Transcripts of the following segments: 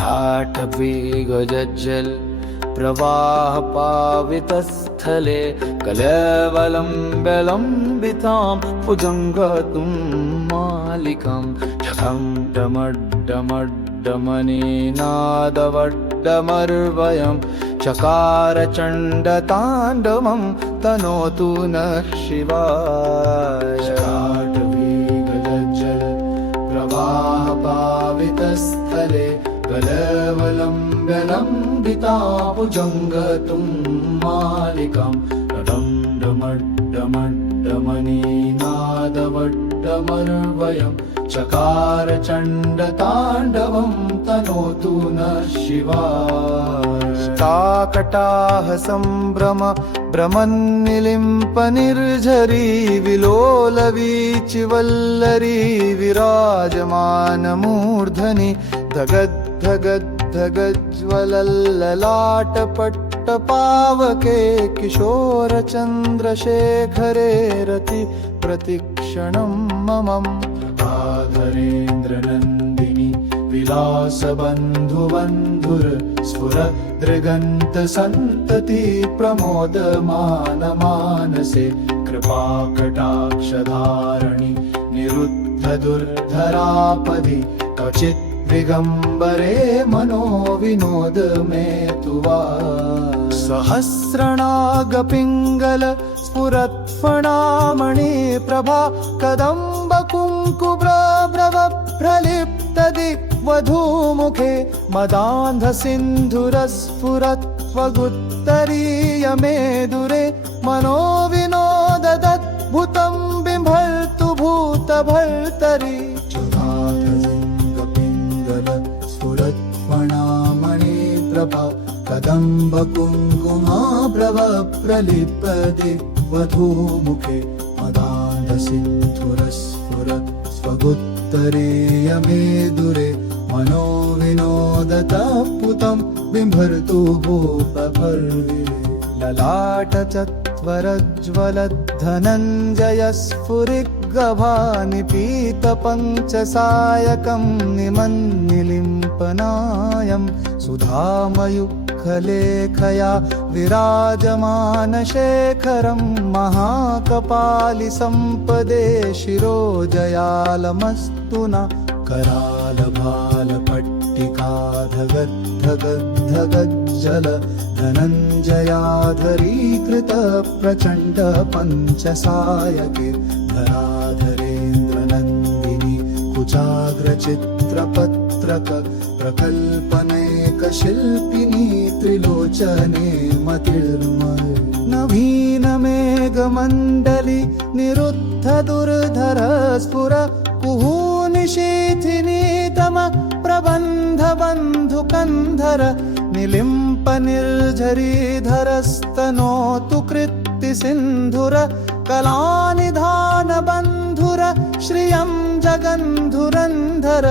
ललाटवेगजज्जल प्रवाह पावितस्थले कलेवलम्बितां भुजङ्गतुं मालिकां झकं चकार चण्डताण्डवं तनोतु नः शिवाय। ललाटवेगजज्जल प्रवाह पावितस्थले कलेवलम्बिता भुजङ्गतुं मालिकां डमडमडमडमनीनादवड्डमर्वयं चकार चण्डताण्डवं तनोतु नः शिवाय। ताकटाह सम्भ्रम भ्रमन्निलिम्प निर्झरी विलोलवीचिवल्लरी विराजमानमूर्धनि धगद्धगद्धगज्ज्वलल्ललाटपट्टपावके किशोरचन्द्रशेखरे रति प्रतिक्षणं ममम् आधरेन्द्रनन्दिनी विलासबन्धुबन्धुर स्फुरदृगन्तसन्तति प्रमोदमानमानसे कृपाकटाक्षधारणि निरुद्धदुर्धरापदि क्वचित् दिगम्बरे मनो विनोद मे तु वा। सहस्रनागपिङ्गल स्फुरत्फणामणि प्रभा कदम्ब कुङ्कुब्रभ्रव प्रलिप्तदिग्वधूमुखे मदान्ध सिन्धुरस्फुरत्वगुत्तरीय मेदुरे मनो विनोददद्भुतं बिम्भर्तु भूतभर्तरि। स्फुरत्फणामणि प्रभा कदम्ब कुङ्कुमाभ्रव प्रलिप्यते वधूमुखे मदान्ध सिन्धुरस्फुरत् स्वगुत्तरीय मेदुरे मनो विनोदतपुतं बिम्भर्तु भूपपर्वे। ललाटचत्वरज्ज्वलद्धनञ्जयस्फुरिगभानिपीतपञ्चसायकं निमन्निलिम्पनायं सुधामयुखलेखया विराजमानशेखरं महाकपालिसम्पदे शिरोजयालमस्तु न। करालभालपट्टिका धगद्धगद्धगज्जल धनञ्जयाधरीकृत प्रचण्ड पञ्चसायके धराधरेन्द्रनन्दिनी कुचाग्रचित्रपत्रक प्रकल्पनैकशिल्पिनी त्रिलोचने मतिर्मय। नवीनमेघमण्डली निरुद्धदुर्धर स्फुर कुहूनिशीथिनीतम प्रबन्धबन्धुकन्धर निलिम्प निर्झरीधरस्तनोतु कृत्तिसिन्धुर कलानिधानबन्धुर श्रियं जगन्धुरन्धर।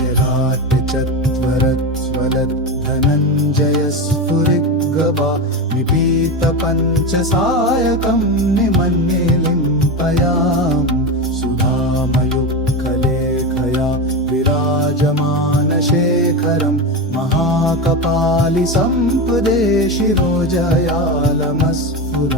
विराट्चत्वरज्ज्वलद्धनञ्जयस्फुरिगभा निपीतपञ्चसायकं निमन्निलिम्पयाम् सुधामयुक्खलेखया विराजमानशेखरं महाकपालिसम्पदे शिरोजयालमस्फुर।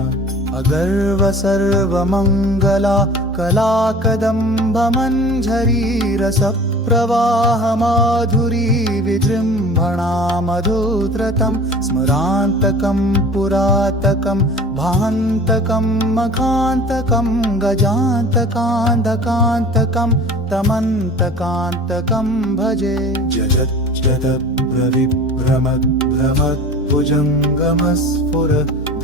अगर्व सर्वमङ्गला कलाकदम्बमञ्झरी रसप्रवाहमाधुरी विजृम्भणा मधुद्रतं स्मरान्तकं पुरातकं भान्तकं मखान्तकं गजान्तकान्धकान्तकं तमन्तकान्तकं भजे। जजज्जदभ्रविभ्रमद्भ्रमद्भुजङ्गमस्फुर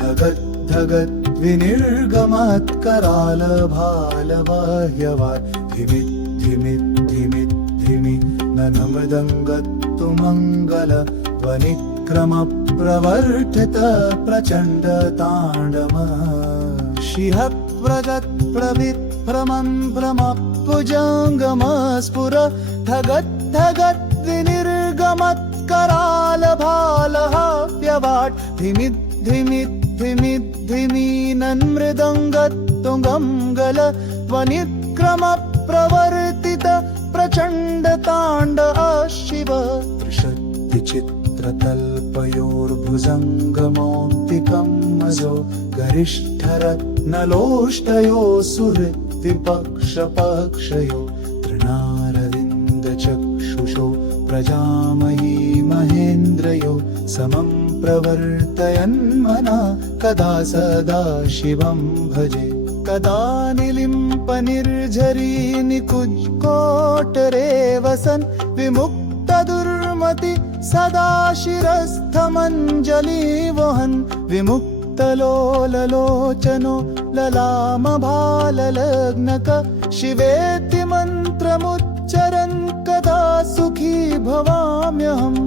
धगद्धगद्विनिर्गमत्करालभालबाह्यवात् धिमित् धिमित् धिमित् धिमि ननमृदङ्गत्तु मङ्गल ध्वनिक्रमप्रवर्धित प्रचण्डताण्डव। शिहत्व्रजत्प्रविभ्रमन् भ्रमभुजङ्गमस्फुर धगद्धगद्विनिर्गमत्करालभालः व्यवाट् धिमित् धिमित् धिमित् धिमीनन्मृदङ्गत्तुङ्गल ध्वनिक्रमप्रवर्तित प्रचण्डताण्डव शिव। चित्रतल्पयोर्भुजङ्गमौक्तिकं मजो गरिष्ठरत्नलोष्टयो सुहृद्विपक्षपक्षयो तृणारविन्दचक्षुषो प्रजामही महेन्द्रयो समं प्रवर्तयन्मना कदा सदा शिवं भजे कदा निलिम्पनिर्झरी निकुञ्जकोटरे वसन् विमुक्तदुर्मति सदा शिरस्थमञ्जलि वहन् विमुक्तलोललोचनो ललामभाललग्नक शिवेति मन्त्रमुच्चरन् कदा सुखी भवाम्यहम्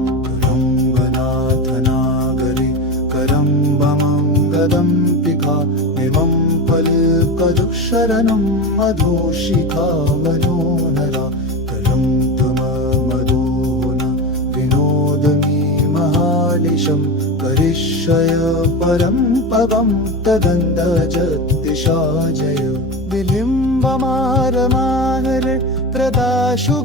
रङ्गनाथनागरि करम्बमङ्गदम्बिका इमं फल्कदुःशरणं मधुशिखा मनोहरा कलं त्वममदोन विनोदमी महालिशं करिष्यय परं पवं तदन्दजत्तिशाजय विलिम्बमारमाहर प्रदाशुगभचारणे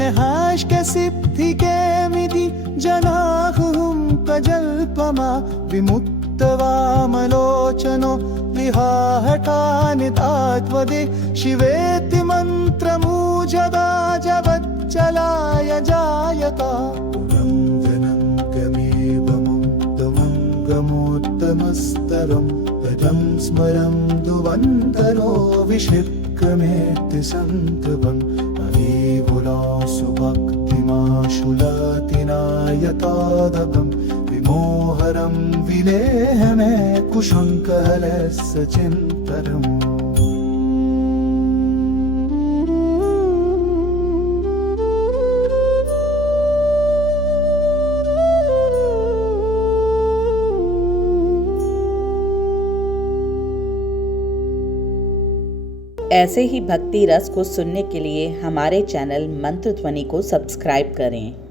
नहाश्कसिद्धिके मिति जनाहुं कजल्पमा विमुक्तवामलोचनो विहाहठानितात्वदे शिवेति मन्त्रमूजदा जवच्चलाय जायता गमोत्तमस्तरं पदं स्मरं दुवन्तरो विषिक्कमेति सन्तवम् अवीवुलासु भक्तिमाशुलातिनायतादकं विमोहरं विलेहमे कुशङ्कलस्य चिन्तनम् ऐसे ही भक्ति रस को सुनने के लिए हमारे चैनल मंत्र ध्वनि को सब्सक्राइब करें।